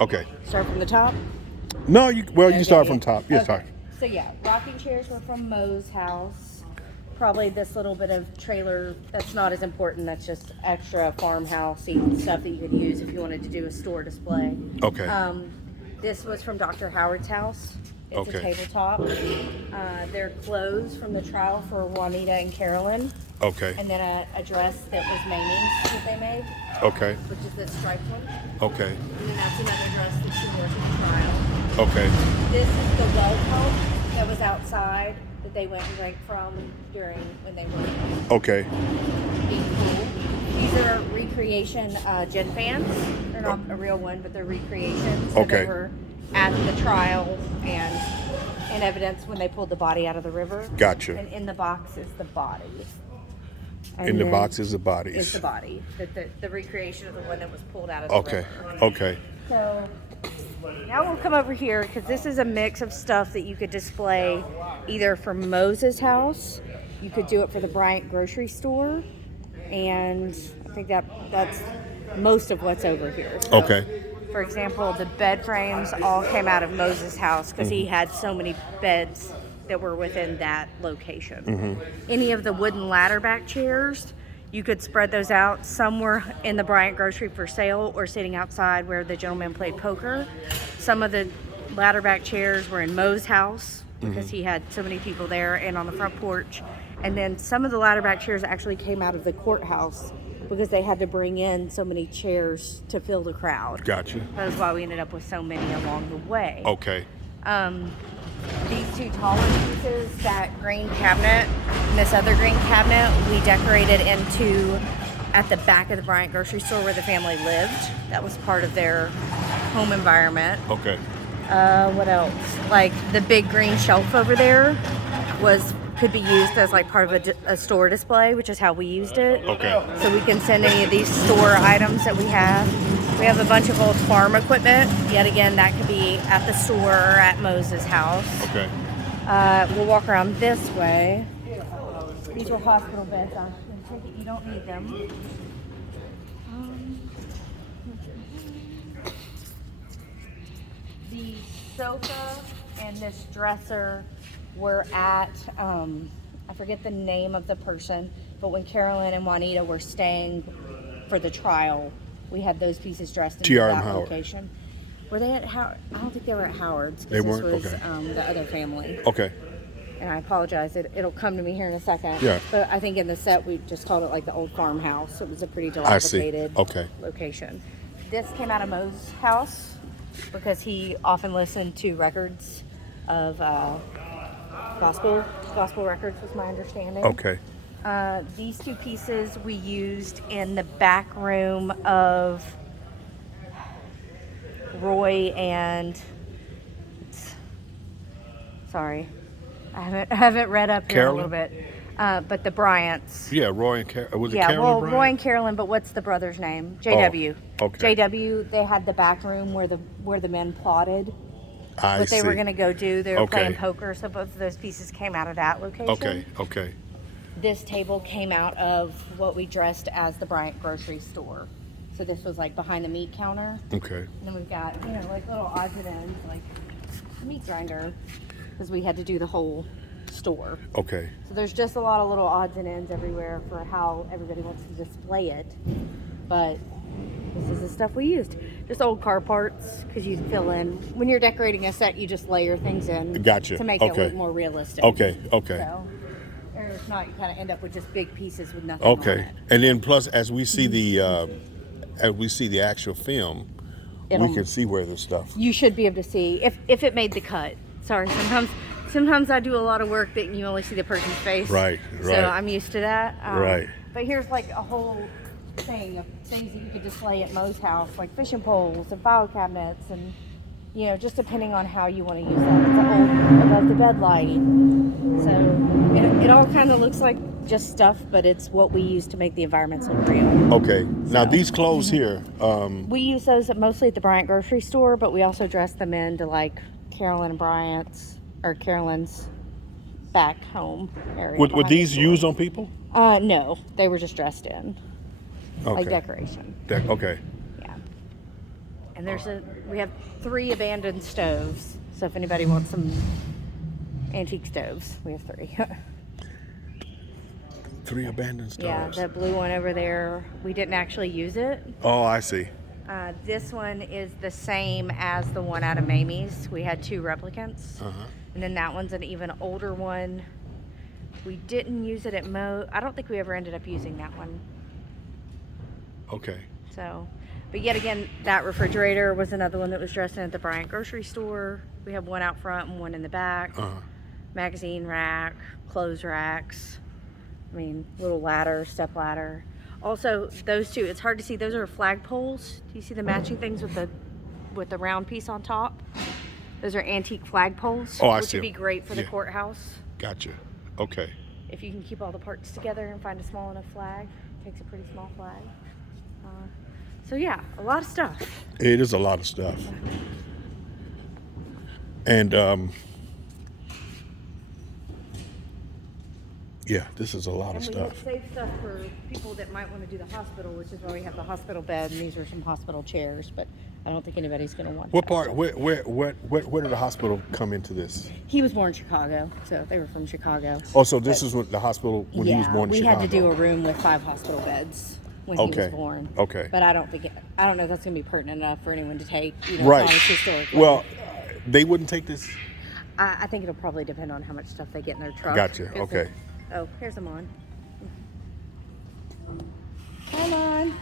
Okay. Start from the top. No, you can start from top. Yes, okay. So yeah, rocking chairs were from Mo's house. Probably this little bit of trailer that's not as important. That's just extra farmhousey stuff that you could use if you wanted to do a store display. Okay. This was from Dr. Howard's house. It's a tabletop. Their clothes from the trial for Juanita and Carolyn. Okay. And then a dress that was Mamie's that they made. Okay. Which is this striped one. Okay. And then that's another dress that she wore to the trial. Okay. This is the well pump that was outside that they went and drank from when they were being cool. These are recreation gin fans. They're not a real one, but they're recreations. So they were at the trial and in evidence when they pulled the body out of the river. Gotcha. And in the box is the body. And in the box is the body. Is the body. The recreation of the one that was pulled out of the river. Okay. So now we'll come over here because this is a mix of stuff that you could display either from Moses' house. You could do it for the Bryant grocery store. And I think that's most of what's over here. So, for example, the bed frames all came out of Moses' house because he had so many beds that were within that location. Any of the wooden ladder back chairs, you could spread those out. Some were in the Bryant grocery for sale or sitting outside where the gentleman played poker. Some of the ladder back chairs were in Mo's house because he had so many people there and on the front porch. And then some of the ladder back chairs actually came out of the courthouse because they had to bring in so many chairs to fill the crowd. Gotcha. That was why we ended up with so many along the way. Okay. These two taller pieces, that green cabinet and this other green cabinet, we decorated into at the back of the Bryant grocery store where the family lived. That was part of their home environment. Okay. What else? Like the big green shelf over there could be used as like part of a store display, which is how we used it. Okay. So we can send any of these store items that we have. We have a bunch of old farm equipment. Yet again, that could be at the store or at Moses' house. Okay. We'll walk around this way. These were hospital beds. I take it you don't need them. The sofa and this dresser were at, I forget the name of the person, but when Carolyn and Juanita were staying for the trial, we had those pieces dressed in that location. Were they at Howard? I don't think they were at Howard's. They weren't? This was the other family. Okay. And I apologize, it'll come to me here in a second. Yeah. But I think in the set we just called it like the old farmhouse. It was a pretty dilapidated location. This came out of Mo's house because he often listened to records of gospel records was my understanding. Okay. These two pieces we used in the back room of Roy and sorry, I haven't read up here a little bit. But the Bryants. Yeah, Roy and Carolyn. Was it Carolyn? Carolyn Bryant? Roy and Carolyn. But what's the brother's name? JW. Okay. JW. They had the back room where the men plotted. What they were going to go do. They were playing poker, so both of those pieces came out of that location. Okay. This table came out of what we dressed as the Bryant grocery store. So this was like behind the meat counter. Okay. And then we've got, like little odds and ends, like a meat grinder, because we had to do the whole store. Okay. So there's just a lot of little odds and ends everywhere for how everybody wants to display it. But this is the stuff we used. Just old car parts, because you fill in. When you're decorating a set, you just layer things in. Gotcha. To make it look more realistic. Okay. So, or if not, you kind of end up with just big pieces with nothing on it. And then plus, as we see the actual film, we can see where the stuff. You should be able to see if it made the cut. Sorry, sometimes I do a lot of work that you only see the person's face. Right. So I'm used to that. Right. But here's like a whole thing of things that you could display at Mo's house, like fishing poles and file cabinets, and just depending on how you want to use that. It's a whole above the bed light. So it all kind of looks like just stuff, but it's what we use to make the environments look real. Okay. Now these clothes here. We use those mostly at the Bryant grocery store, but we also dress them into like Carolyn and Bryant's or Carolyn's back home area. Were these used on people? No, they were just dressed in. Okay. Like decoration. Okay. Yeah. And we have 3 abandoned stoves. So if anybody wants some antique stoves, we have 3. 3 abandoned stoves. Yeah, the blue one over there, we didn't actually use it. Oh, I see. This one is the same as the one out of Mamie's. We had 2 replicants. And then that one's an even older one. We didn't use it at I don't think we ever ended up using that one. Okay. So, but yet again, that refrigerator was another one that was dressed in at the Bryant grocery store. We have one out front and one in the back. Magazine rack, clothes racks. I mean, little ladder, step ladder. Also, those 2, it's hard to see. Those are flagpoles. Do you see the matching things with the round piece on top? Those are antique flagpoles. Oh, I which see. would be great for the courthouse. Gotcha. Okay. If you can keep all the parts together and find a small enough flag. Takes a pretty small flag. So yeah, a lot of stuff. It is a lot of stuff. And yeah, this is a lot of And we stuff. have saved stuff for people that might want to do the hospital, which is why we have the hospital bed, and these are some hospital chairs, but I don't think anybody's going to want What that. part? Where did the hospital come into this? He was born in Chicago, so they were from Chicago. Oh, so this is what the hospital when he was born in we Chicago. had to do a room with 5 hospital beds when he was born. Okay. But I don't know if that's going to be pertinent enough for anyone to take. Right. It's historical. Well, they wouldn't take this. I think it'll probably depend on how much stuff they get in their truck. Gotcha. Okay. Oh, here's Amon. Hi, Amon.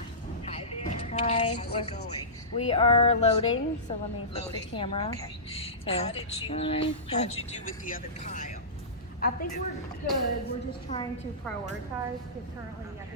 Hi there. Hi. How's it going? We are loading, so let me flip the Loading. camera. Okay. So, How'd you do with the other pile? I think we're good. We're just trying to prioritize because currently I think